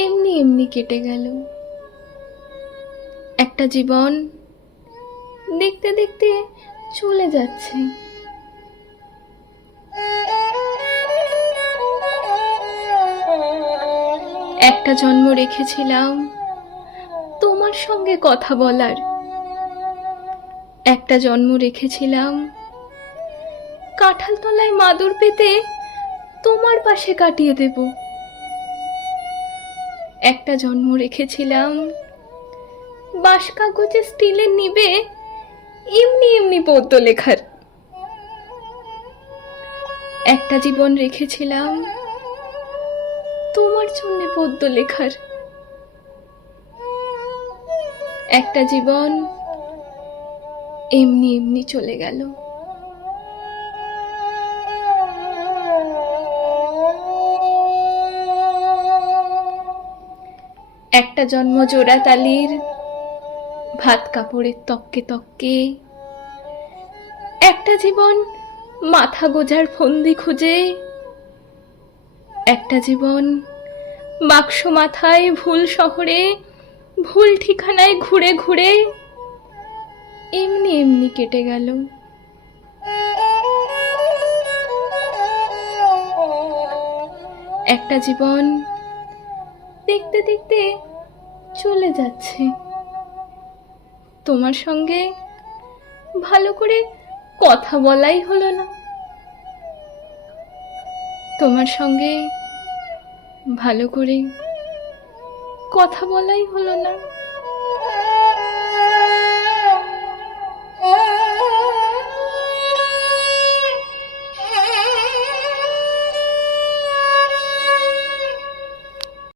এমনি এমনি কেটে গেল। একটা জীবন দেখতে দেখতে চলে যাচ্ছে। একটা জন্ম রেখেছিলাম তোমার সঙ্গে কথা বলার, একটা জন্ম রেখেছিলাম কাঁঠাল তলায় মাদুর পেতে তোমার পাশে কাটিয়ে দেব, একটা জন্ম রেখেছিলাম বাঁশ কাগজে স্টিলের নিবে এমনি এমনি পদ্য লেখার, একটা জীবন রেখেছিলাম তোমার জন্য পদ্য লেখার, একটা জীবন এমনি এমনি চলে গেল। একটা জন্ম জোড়া তালির ভাত কাপড়ের তককে তককে, একটা জীবন মাথা গোজার ফন্দি খুঁজে, একটা জীবন বাক্স মাথায় ভুল শহরে ভুল ঠিকানায় ঘুরে ঘুরে এমনি এমনি কেটে গেল। একটা জীবন দেখতে দেখতে চলে যাচ্ছে। তোমার সঙ্গে ভালো করে কথা বলাই হলো না, তোমার সঙ্গে ভালো করে কথা বলাই হলো না।